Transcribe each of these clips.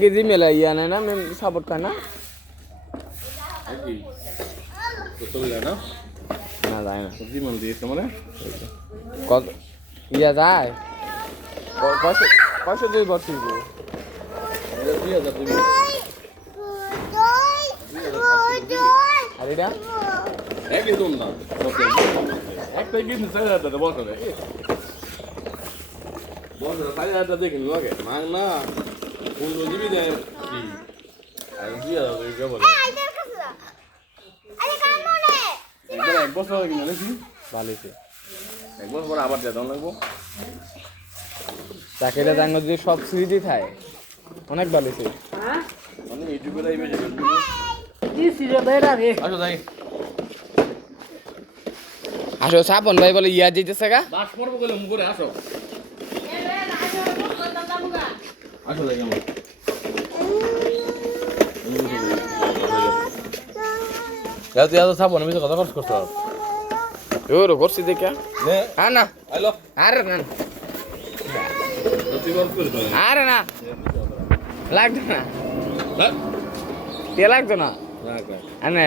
KG মেলা ইয়া না না মেম সাপোর্ট করে না না যায় না কত ইয়া যায় কয়শো দুই বছর আর এটা একটাই কিন্তু 4,000 বছর বছর 4,000 দেখেন লাগে মাং না কোন দিবি দেয় কি আর 2,000 বলে এক বছর হয়ে গেল নাকি ভালোই এক বছর পরে আবার যেতে লাগবো চাকরিটা জানো যদি সব স্মৃতি থাকে অনেক ভালোই মানে ইউটিউবে লাইভে যাবেন আসো যাই আসো সাপন ভাই বলে ইয়া যেতেছে গা বাস পড়বো বলে মুখ করে আসো আসো যাই আমার यार साहब ने भी तो कथा करतो ওরো করছি দেখে নে হ্যাঁ না হ্যালো আরে না তুই কর করে আরে না লাগতো না হ্যাঁ কে লাগতো না রাখ আনে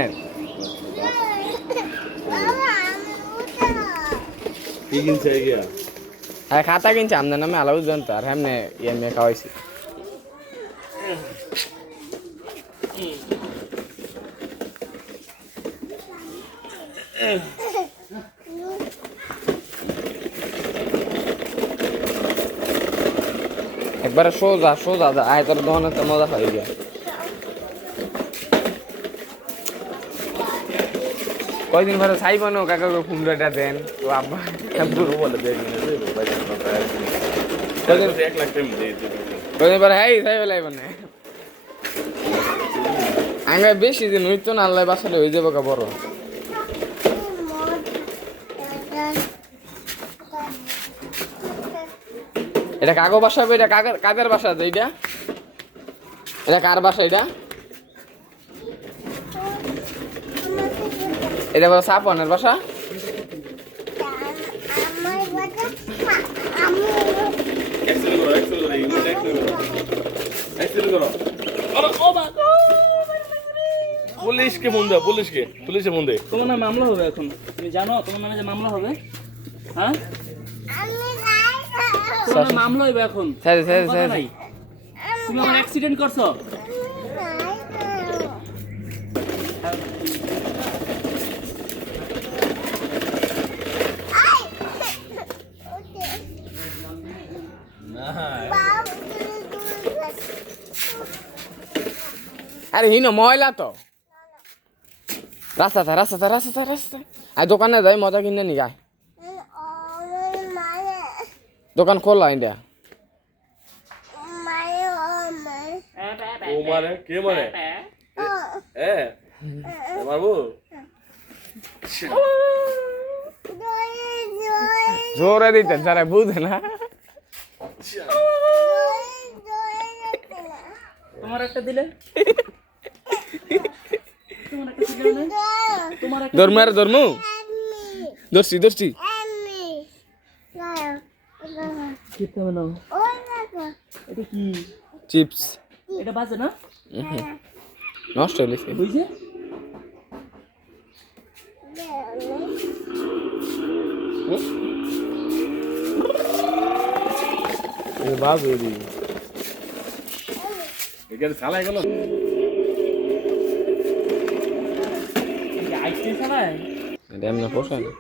কি কিনছে গিয়া আর খাতা কিনছি আমাদের নামে আলাদা জানতো আর এমনি এমনি খাওয়াইছি একবারে সোজা সোজা আয় তোর দোকানে তো মজা হয়ে গিয়া কয়দিন পরে ছাই বানো কাকা ফুমড়াটা দেন তো আব্বা বলে দেখ কয়দিন 1 লাখ টাকা দিয়ে কয়দিন পরে হ্যাঁ ছাই বেলাই বানে আগে বেশি দিন হইতো না আল্লাহ বাসালে হয়ে যাবো বড় এটা কাগো বাসা এটা কাদের বাসা এইটা এটা কার বাসা এটা এটা বলো সাপনের বাসা পুলিশকে মন দে পুলিশে মন দে তোমার নামে মামলা হবে এখন তুমি জানো তোমার নামে যে মামলা হবে হ্যাঁ তোমার নামে মামলা হবে এখন কথা নাই। তুমি আমার অ্যাক্সিডেন্ট করছো আরে হিনো ময়লা তো রাস্তা আর দোকানে যাই মজা কিনে নি গায় দোকান খোলা ইন্ডিয়া ও মারে কে মারে এ মারবো জোরে দিতেন যারা বুঝে না তোমার একটা দিলে তোমার একটা ধর্ম আর ধর্ম ধরছি খেতে হবে না এটা কি চিপস এটা বাজে না নষ্ট হয়েছে বুঝছে বাজুরি এখানে চালাই গেল আইসক্রিম খাবে এটা এমনি পোষায় না